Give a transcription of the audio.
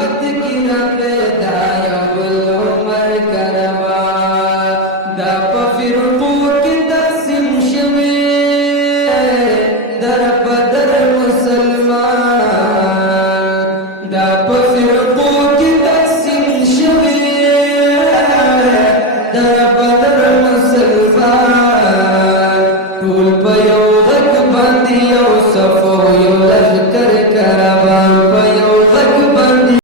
همت کی را پیدا یا گل عمر کرما دا پفرقو کی تقسیم شوی در بدر مسلمان دا پفرقو